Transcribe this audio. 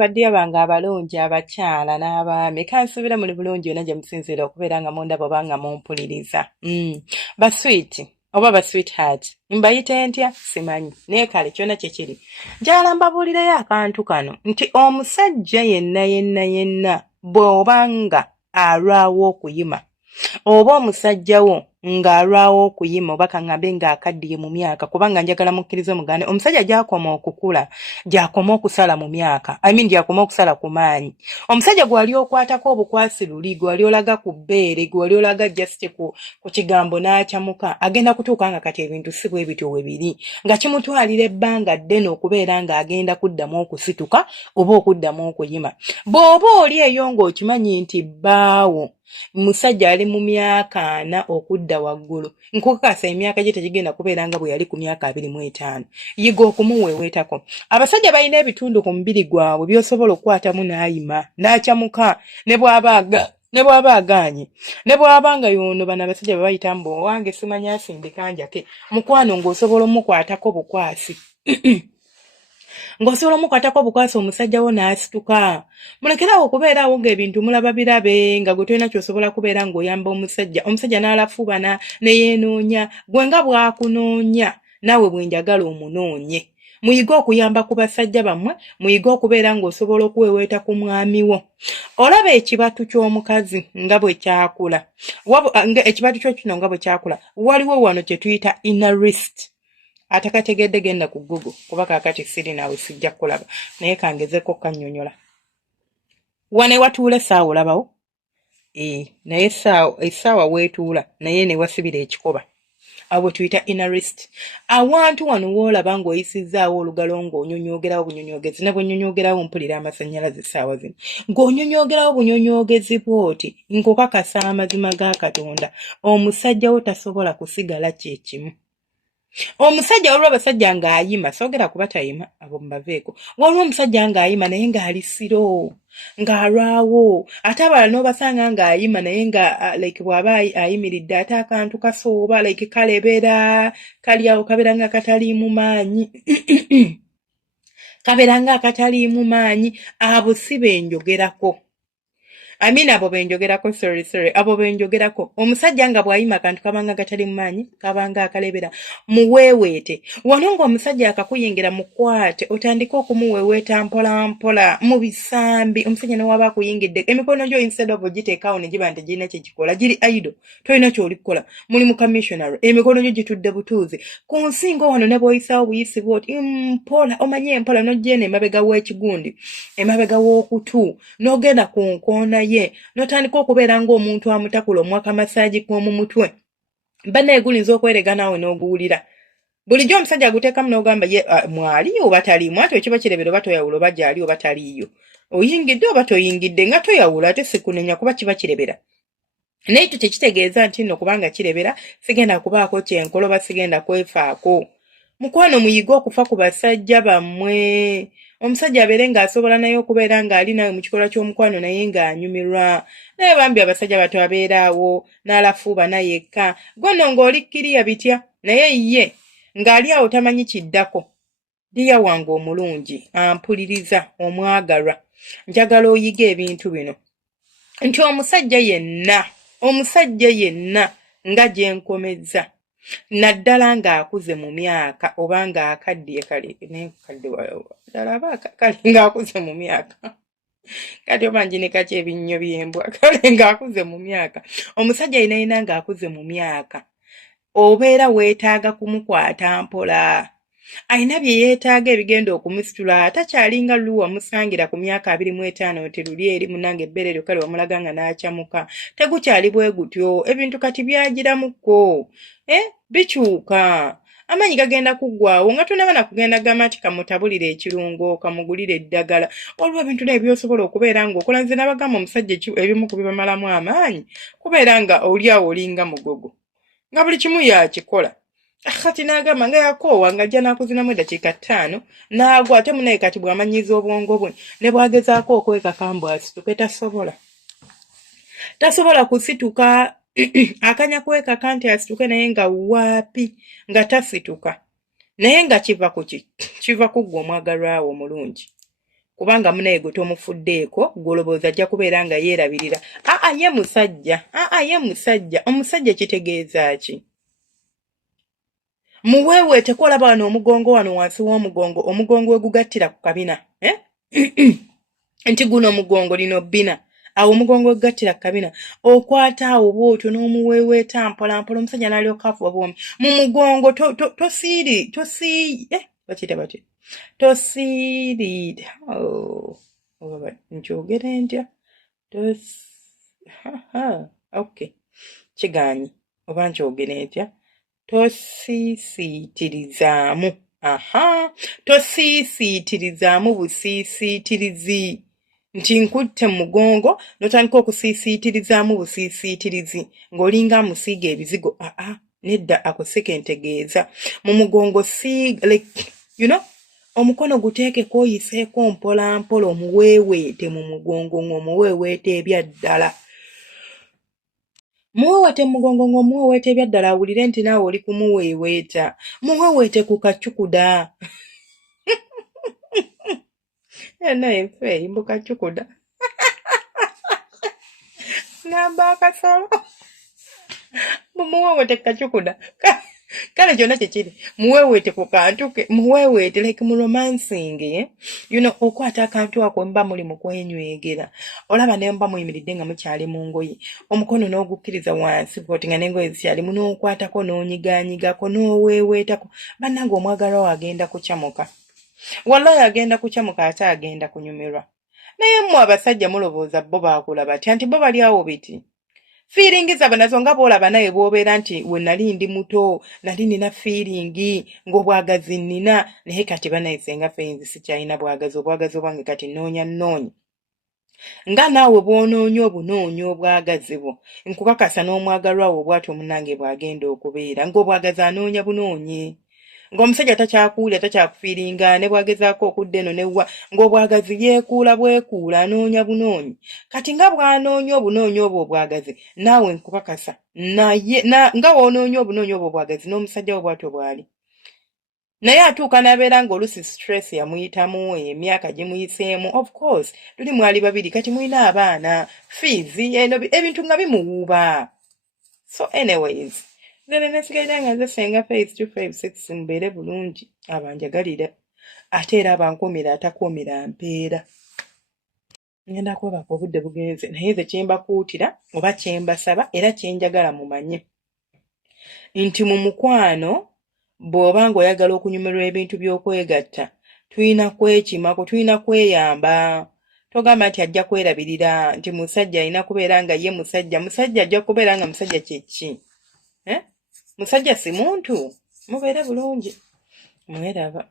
baddiya bange abalungi abakyala n'abaami kansubira muli bulungi yonna gye musinziira okubeera nga mundaba oba nga mumpuliriza. Baswiti oba basweetheart mbayite ntya simanyi naye kale kyonna kye kiri njagala mbabuulireyo akantu kano nti omusajja yenna bw'obanga alwawo okuyima oba omusajja wo ng'alwawo okuyima oba kaŋŋambe ng'akaddiye mu myaka kubanga njagala mukkirize omugane omusajja gy'akoma okukula gy'akoma okusala mu myaka gy'akoma okusala ku maanyi omusajja gwali okwatako obukwasi luli gwali olaga ku bbeere gwali olaga just ku kigambo n'akyamuka agenda kutuuka nga kati ebintu si bwe bityo we biri nga kimutwalira ebbanga ddene okubeera ng'agenda kuddamu okusituka oba okuddamu okuyima bw'oba oli eyo ng'okimanyi nti bbaawo musajja ali mu myaka 4 okudda waggulu nkukakasa emyaka gye tegigenda kubeera nga bwe yali ku myaka 25 yiga okumuweeweetako abasajja balina ebitundu ku mubiri gwabwe by'osobola okukwatamu n'ayima n'akyamuka ne bw'aba agaanye ne bw'aba nga yono bano abasajja bwe bayita mbu owange simanyi asindika njake mukwano ng'osobola omukwatako bukwasi ng'osobola omukwatako obukwasi omusajja wo n'asituka mulekerawo okubeerawo ng'ebintu mulaba birabe nga gwe tolina ky'osobola kubeera ng'oyamba omusajja n'alafuubana ne yeenoonya gwe nga bw'akunoonya naawe bwe njagala omunoonye muyige okuyamba ku basajja bammwe muyige okubeera ng'osobola okuweweeta ku mwami wo olaba ekibatu ky'omukazi nga bwe kyakula ekibatu kyo kino nga bwe kyakula waliwo wano kye tuyita inner wrist atakategedde genda ku Google kuba kaakati siri naawe sijja kulaba naye kangezeko kannyonnyola wane watuula essaawa olabawo naye essaawa weetuula naye ne wasibira ekikoba awo tuyita inner wrist awantu wano woolaba ng'oyisizzaawo olugalo ng'onyonyoogerawo bunyonyoogezi ne bw'onyonyoogerawo mpulira amasannyalaze essaawa zino ng'onyonyoogerawo bunyonyoogezi bw'oti nkukakasa amazima ga Katonda omusajja wo tasobola kusigala kyekimu omusajja waliwo abasajja ng'ayima soogera kuba tayima abo mubaveeko waliwo omusajja ng'ayima naye ng'ali siro ng'alwawo ate abala n'obasanga ng'ayima naye nga like bw'aba ayimiridde ate akantu kasooba like kalebera kali awo kabeera nga kataliimu maanyi kabeera nga akataliimu maanyi abo si benjogerako abo benjogerako sorry abo benjogerako omusajja nga bw'ayima akantu kabanga gatali mu maanyi kabanga akalebera muweeweete wano ng'omusajja akakuyingira mukwate otandike okumuweeweeta mpola mpola mu bisambi omusajja ne waba akuyingidde emikono gyo instead of ogiteekaawo ne giba nti girina kye gikola giri idle tolina ky'oli kukola muli mu commissionary emikono gyo gitudde butuuzi ku nsingo wano ne bw'oyisaawo buyisi bw'oti mpola omanye empola n'oggyena emabega w'ekigundi emabega w'okutu n'ogenda ku nkoona ye n'otandika okubeera ng'omuntu amutakula omwaka masaagi kw'omu mutwe bannaye gulinza okwerega naawe n'oguwulira bulijjo omusajja aguteekamu n'ogamba ye mwali oba taliimu ate ekiba kirebera oba toyawula oba gy'ali oba taliiyo oyingidde oba toyingidde nga toyawula ate sikunenya kuba kiba kirebera naye ekyo tekitegeeza nti nno kubanga kirebera sigenda kubaako kyenkola oba sigenda kwefaako mukwano muyiga okufa ku basajja bammwe omusajja abeere ng'asobola naye okubeera ng'ali nawe mu kikolwa ky'omukwano naye ng'anyumirwa naye bambi abasajja bato abeeraawo n'alafuubana yekka gwe nno ng'oli kkiriya bitya naye ye ng'ali awo tamanyi kiddako ddiya wange omulungi ampuliriza omwagalwa njagala oyiga ebintu bino nti omusajja yenna nga gye nkomezza naddala ng'akuze mu myaka oba ng'akaddiye kale ng'akuze mu myaka kati oba njinika ki ebinnyo by'embwa kale ng'akuze mu myaka omusajja yenna ng'akuze mu myaka obeera weetaaga kumukwata mpola ayina bye yeetaaga ebigenda okumusitula takyalinga lulu wamusangira ku myaka 25 nti luli eri munange ebbere lyo kale wamulaga nga n'akyamuka tegukyali bwe gutyo ebintu kati byagiramukko bikyuka amanyi gagenda kuggwaawo nga tonaba na kugenda gamba nti kamutabulire ekirungo kamugulire eddagala waliwo ebintu naye by'osobola okubeera ng'okola nze nabagamba omusajja ebimu ku bibamalamu amaanyi kubeera nga oliawo olinga mugogo nga buli kimu yakikola kati n'agamba nga yakoowa ng'ajja n'akuzinamu eddakiika 5 n'agwa ate munaye kati bw'amanyiza obwongo bwe ne bw'agezaako okwekaka mbu asituke tasobola kusituka akanya kwekaka nti asituke naye nga waapi nga tasituka naye nga kiva ku ki kiva ku ggwe omwagalwawo omulungi kubanga munaye gwe tomufuddeeko gwolobooza ajja kubeera nga yeerabirira. Ye musajja. Ye musajja. Omusajja kitegeeza ki? Muweeweete kolaba wano omugongo wano wansi w'omugongo omugongo we gugattira ku kabina. Nti guno omugongo lino bbina. Awo omugongo gugattira ku kabina. Okwata awo bw'otyo n'omuweeweeta mpola mpola omusajja n'alyoka afuba bwomi. Mu mugongo tosiirida. Nkyogere ntya? Okay. Kigaanyi. Oba nkyogere ntya? Tosiisiitirizaamu. Tosiisiitirizaamu busiisiitirizi. Nti nkutte mu mugongo n'otandika okusiisiitirizaamu busiisiitirizi ng'olinga musiiga ebizigo. Nedda ako si kentegeeza. Mu mugongo omukono guteekeko oyiseeko mpola mpola omuweeweete mu mugongo ng'omuweeweete ebyaddala. Muweeweete mu mugongo ng'omuweeweete ebyaddala awulire nti naawe oli kumuweeweeta. Muweeweete ku kacukuda. Naye ffe mbu kacukuda. Ngamba akasolo. Muweeweete ku kacukuda. Kale kyonna kikiri. Muweeweete ku kantu ke. Muweeweete like mu romancing. Okwata akantu ako mba muli mu kwenywegera. Olaba ne mba muyimiridde nga mukyali mu ngoye. Omukono n'ogukkiriza wansi koti nga n'engoye zikyali mu n'okwatako n'onyigaanyigako n'oweeweetako. Bannange omwagalwa agenda kucamuka. Wallahi agenda kucamuka ate agenda kunyumirwa. Naye mmwe abasajja mulowooza bo baakula batya nti bo bali awo biti. Feelingi zaba nazo nga bw'olaba naye bw'obeera nti we nali ndi muto nali nina feelingi ng'obwagazi nnina naye kati banayisenga feyinzi sikyalina bwagazi obwange kati nnoonya. Nga naawe bw'onoonya obunoonya obwagazi bwo nkukakasa n'omwagalwa wo bw'atyo munnange bw'agenda okubeera ng'obwagazi anoonya bunoonye. Ng'omusajja takyakuwulira takyakufiiringa ne bwagezaako okudda eno newa ng'obwagazi yeekuula bwekuula anoonya bunoonyi. Kati nga bw'anoonya obunoonya obwo obwagazi naawe nkukakasa naye nga w'onoonya obunoonya obwo obwagazi n'omusajja wo bw'atyo bw'ali. Naye atuuka n'abeera ng'olusi stress yamuyitamu emyaka gimuyiseemu. Of course tuli mwali babiri kati mulina abaana fiizi ebintu nga bimuwuuba. So anyways nze nesigaira nga nze senga face 256 mbeere bulungi abanjagalira ate era abankuumira atakuumira mpeera. Ngenda kwebaka obudde bugenze naye nze kyembakuutira oba kyembasaba era kyenjagala mumanye nti mu mukwano bw'oba ng'oyagala okunyumirwa ebintu by'okwegatta tulina kwekimako tulina kweyamba. Togamba nti ajja kwerabirira nti musajja alina kubeera nga ye musajja ajja kubeera nga musajja kyeki? Musajja si muntu. Mubeere bulungi. Mweraba.